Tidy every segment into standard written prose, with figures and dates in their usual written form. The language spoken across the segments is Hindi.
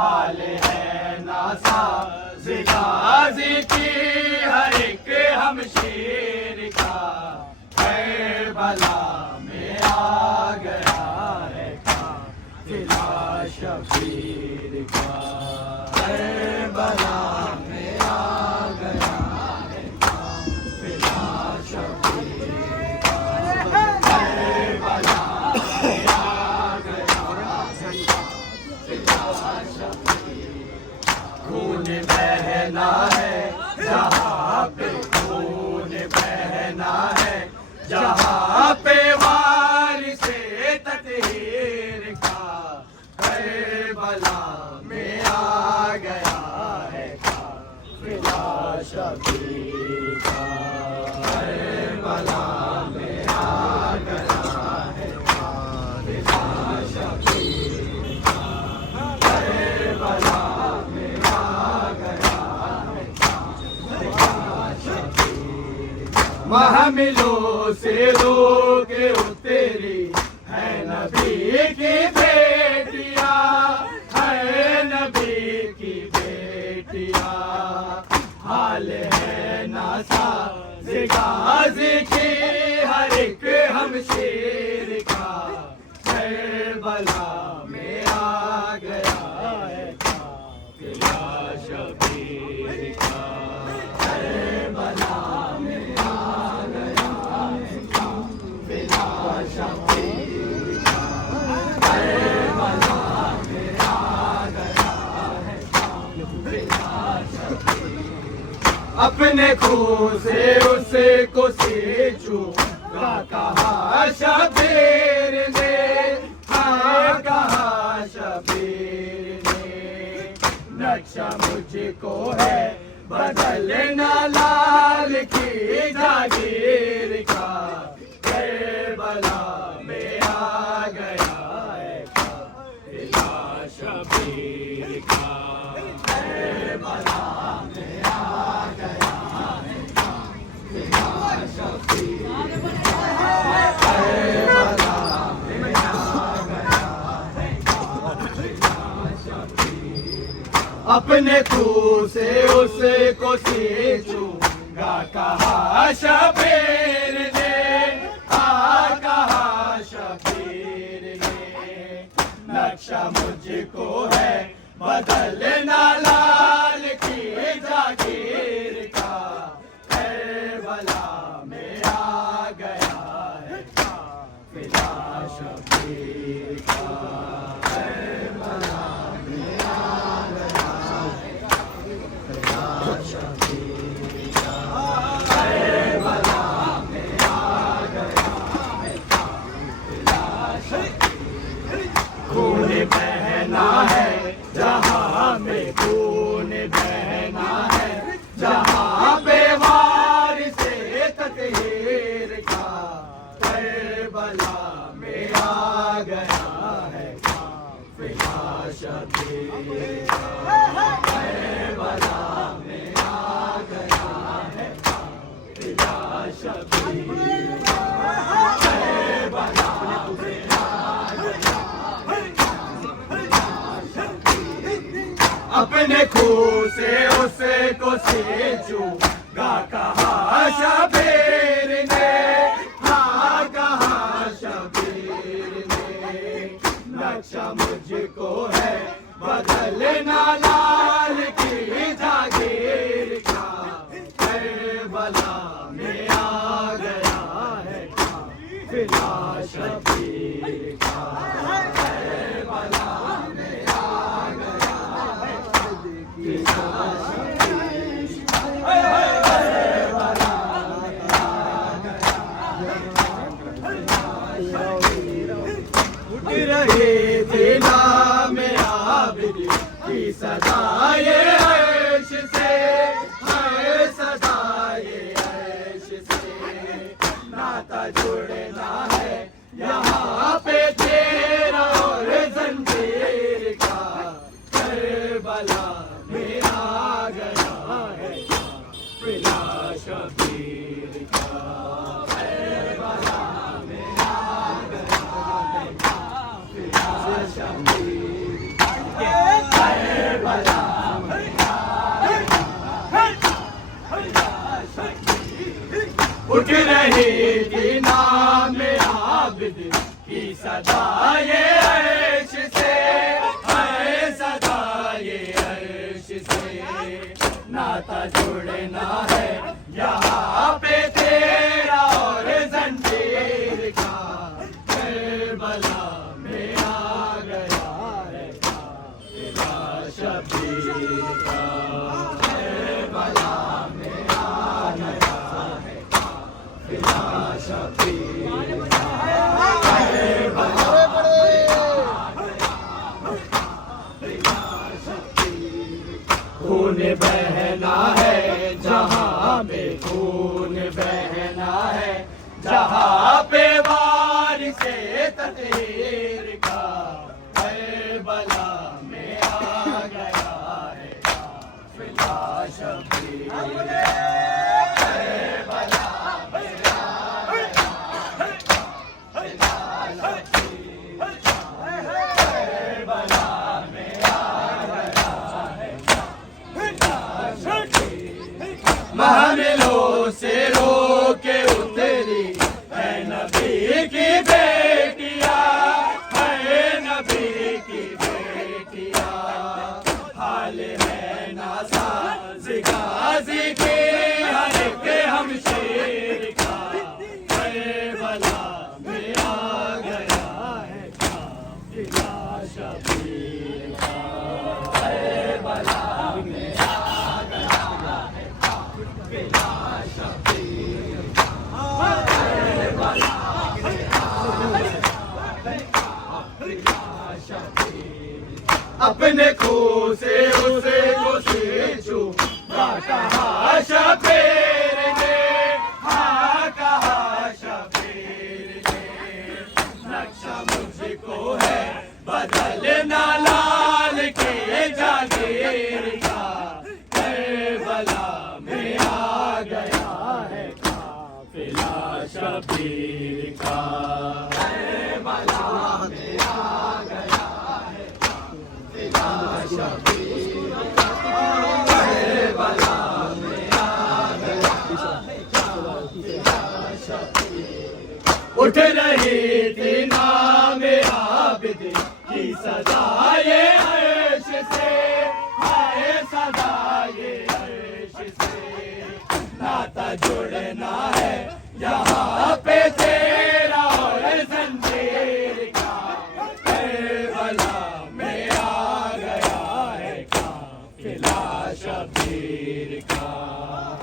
हाल है नासाज़ी की हर एक हमशीर का करबला में आ गया है काफ़िला शबीर का करबला में आ गया है काफ़िला शबीर का करबला में आ गया है काफ़िला शबीर खून बहना है जहाँ पे खून बहना है जहाँ पे वारिसे तत्हीर का करबला में आ गया है काफ़िला शबीर का करबला में आ गया है काफ़िला शबीर का करबला में आ गया है काफ़िला शबीर महमिलों से लोग उतरी है नबी की बेटियां है नबी की बेटियां हाल है नासाज़ी की हर एक हमशीर का करबला में आ गया है काफ़िला शबीर का करबला में आ गया है काफ़िला शबीर का करबला में आ गया है काफ़िला शबीर अपने खून से उसको सींचूंगा कहा शबीर ने हाँ कहा शबीर ने नक्शा मुझको है बदलना लाल की जागीर का करबला में आ गया है काफ़िला शबीर का करबला में आ गया है काफ़िला शबीर का करबला में आ गया है काफ़िला शबीर अपने खून से उसको सींचूंगा कहा शबीर ने कहा शबीर ने नक्शा मुझको है बदलना लाल की जागीर का करबला में आ गया है काफ़िला शबीर का करबला में आ गया है काफ़िला शबीर का करबला में आ गया है काफ़िला शबीर खून बहना है जहाँ में खून बहना है जहाँ पे वारिसे तत्हीर का करबला में आ गया है काफ़िला शबीर का करबला में आ गया है काफ़िला शबीर का करबला में आ गया है काफ़िला शबीर अपने खून से उसको सींचूंगा कहा शबीर ने हाँ कहा शबीर ने नक्शा मुझको है बदलना लाल की जागीर का करबला में आ गया है काफ़िला शबीर का करबला में आ गया है काफ़िला शबीर करबला में आ गया है काफ़िला शबीर उठ रही थी नाम आबिद की सदाए रही थी नाम आबिद की सदा ये अर्श से, है सदा ये अर्श से। नाता जुड़ना है यहाँ पे तेरा और जंजीर का, करबला में आ गया है काफिला शबीर का, करबला में आ गया है काफिला शबीर का, करबला खून बहना है जहाँ पे, खून बहना है जहाँ पे वार से तहरीर का, करबला में आ गया है काफिला शबीर, करबला में आ गया है काफिला शबीर, करबला में आ गया है काफिला शबीर। महलों से रो के उतरी है नबी की बेटियां, है नबी की बेटियां, हाल है नासाज़ गाज़ी की हर एक हमशीर का, करबला में आ गया है काफिला शबीर का, करबला में आ गया है काफिला शबीर का, करबला में काफिला शबीर। अपने खून से उसको सींचूं कहा शबीर ने, हाँ कहा शबीर ने, नक्शा मुझको है बदलना लाल के जागीर का, करबला में आ गया है काफिला शबीर का, करबला में आ गया है काफिला शबीर का, करबला में आ गया है काफिला शबीर। उठ रही थी नाम आबिद की सदा ये अर्श से, है सदा ये अर्श से। नाता जुड़ना है यहाँ पे तेरा और जंजीर का, करबला में आ गया है काफिला शबीर का,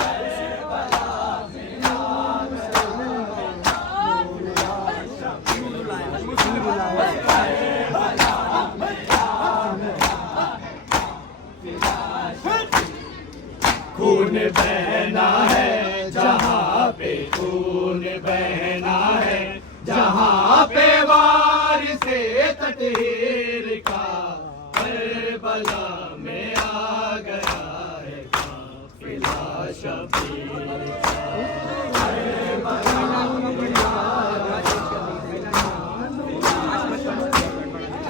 करबला में आ गया है काफिला शबीर का, करबला में आ गया है काफिला शबीर। खून बहना है जहाँ पे, खून बहना है जहाँ पे वार से तहरीर का, करबला में आ गया है काफिला शबीर का, करबला में आ गया है काफिला शबीर का,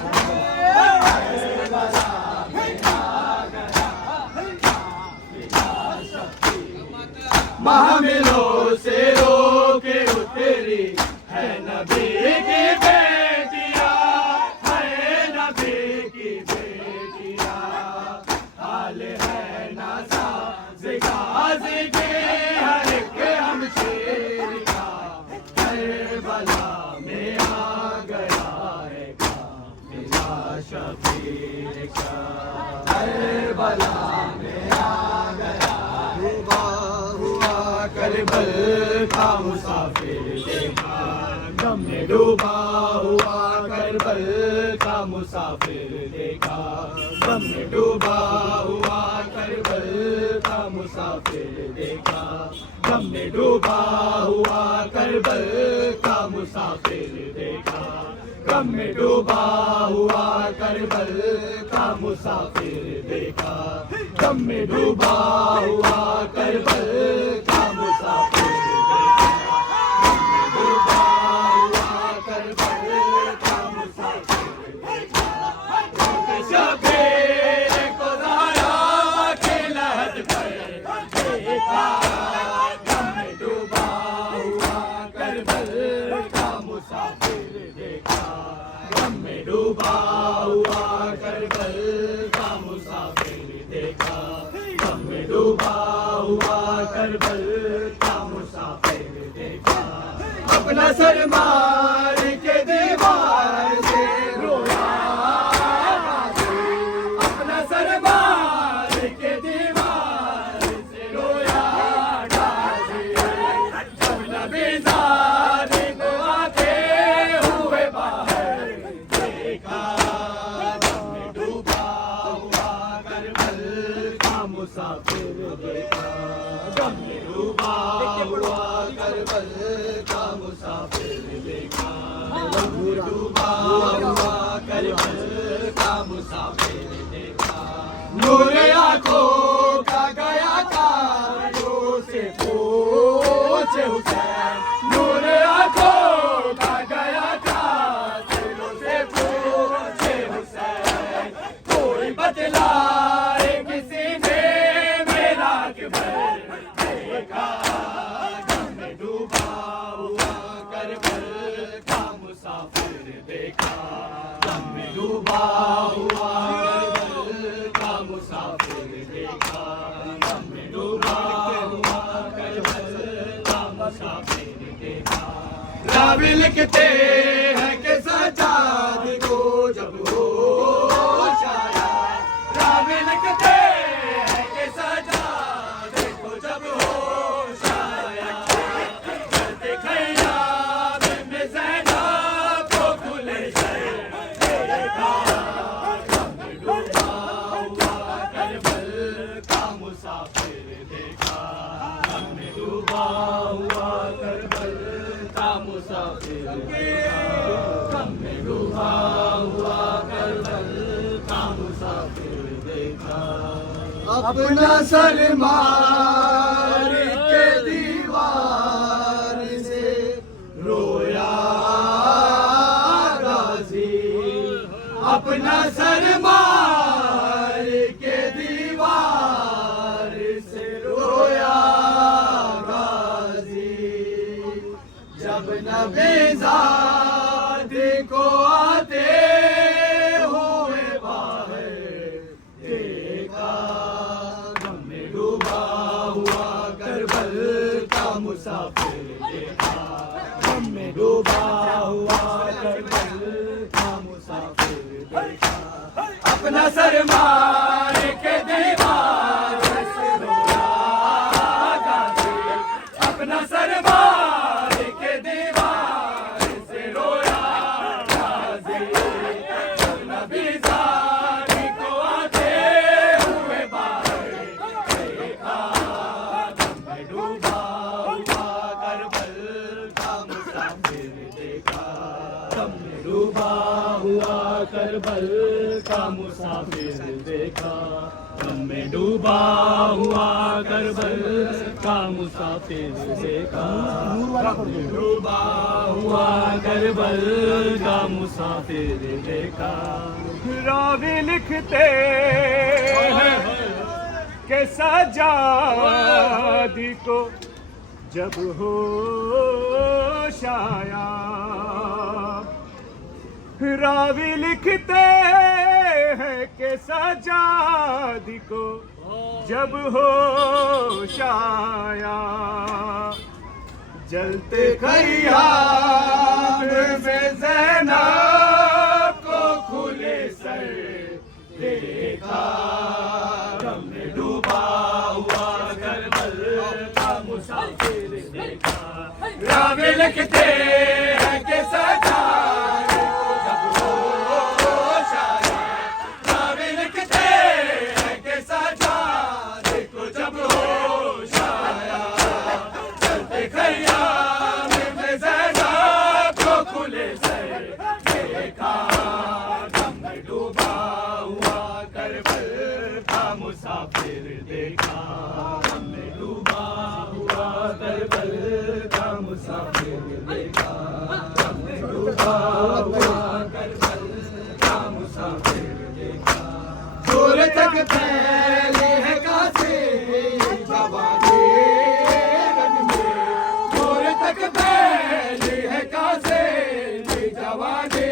करबला में आ गया है काफिला शबीर। महमिलों से रो के उतरी है नबी की बेटियां, है नबी की बेटियां, हाल है नासाज़ गाज़ी की हर एक हमशीर का, करबला में आ गया है काफिला शबीर का, करबला में आ गया करबल का मुसाफिर देखा, गम में डूबा हुआ करबल का मुसाफिर देखा, गम में डूबा हुआ करबल का मुसाफिर देखा, गम में डूबा हुआ करबल का मुसाफिर देखा, गम में डूबा हुआ करबल का मुसाफिर देखा, गम में डूबा हुआ करबल का मुसाफिर देखा, गम में डूबा हुआ करबल का मुसाफिर देखा, शबीर को ज़हरा के लहद पर देखा, गम में डूबा हुआ सर मार के दीवार से रोया गाजी, अपना सर मार के दीवार से रोया गाजी। जब नबी जाने को आते हुए बाहर देखा, गम में डूबा हुआ करबल का मुसाफिर देखा, गम में डूबा हुआ करबल का मुसाफिर देखा, गम में डूबा हुआ करबल का मुसाफिर देखा। नूर आंखों का गया था दिलों से पूछे हुसैन, नूर आंखों का गया था दिलों से पूछे हुसैन। कोई बतलाए किसी ने मेरा अकबर देखा, गम में डूबा हुआ करबल का मुसाफिर देखा, गम में डूबा हुआ करबल का मुसाफिर देखा, गम में डूबा हुआ करबल का मुसाफिर देखा। रावी लिखते हैं कि सजाद को जब होश आया, रावी लिखते हैं कि सजाद को जब होश आया। चलते खैयाम में ज़ैनब को खुले सर देखा, गम में डूबा हुआ करबल का मुसाफिर देखा, गम में डूबा हुआ करबल का मुसाफिर देखा, गम में डूबा हुआ करबल का मुसाफिर देखा। अपना सर मार के दीवार से रोया गाजी, अपना सर मार के दीवार से रोया गाजी। जब नबी ज़ादी को आते हुए बाहर देखा, गम में डूबा हुआ करबल का मुसाफिर देखा, गम में डूबा हुआ करबल का मुसाफिर देखा। अपना सर मार के दीवार से रोया गाजी, अपना सर मार के दीवार से रोया गाजी। जब नबी ज़ादी को आते हुए बाहर देखा, गम में डूबा हुआ करबल का मुसाफिर देखा, गम में डूबा हुआ करबल का मुसाफिर देखा, गम में डूबा हुआ करबल का मुसाफिर देखा, गम में डूबा हुआ करबल का मुसाफिर देखा। रावी लिखते हैं कि सजादी को जब होश आया, रावी लिखते हैं कि सजादी को जब होश आया। जलते खैयाम में ज़ैनब को खुले सर देखा, गम में डूबा हुआ करबल का मुसाफिर देखा। रावी लिखते हैं कि सजाद को जब होश आया, रावी लिखते हैं कि सजाद को जब होश आया। चलते खैयाम में ज़ैनब को खुले सर देखा, गम में डूबा हुआ करबल का मुसाफिर देखा, गम में डूबा हुआ करबल का मुसाफिर देखा, गम में डूबा हुआ करबल का मुसाफिर देखा। दूर तक फैली है कासे जवानी रन में, दूर तक फैली है कासे जवानी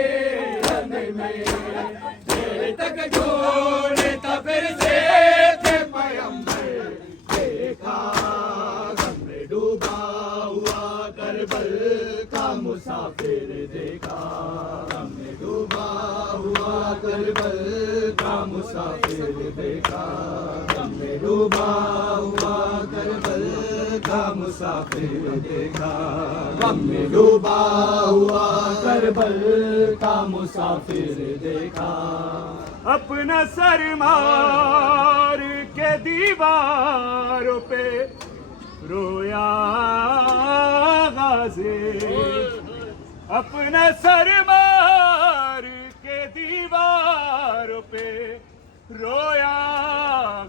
रन में। देर तक ढूंढता फिर से थे पैगंबर देखा, गम में डूबा हुआ करबल का का मुसाफिर देखा, गम में डूबा हुआ करबल का मुसाफिर देखा, गम में डूबा हुआ करबल का मुसाफिर देखा। अपना सर मार के दीवारों पे रोया गाज़ी, अपना सर मार के दीवारों पे रोया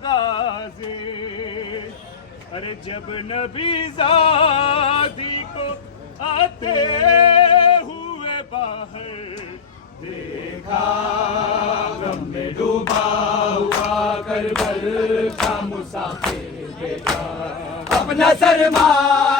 गाज़ी। अरे जब नबी ज़ादी को आते हुए बाहर देखा, गम में डूबा हुआ करबल का मुसाफिर देखा, अपना सर मार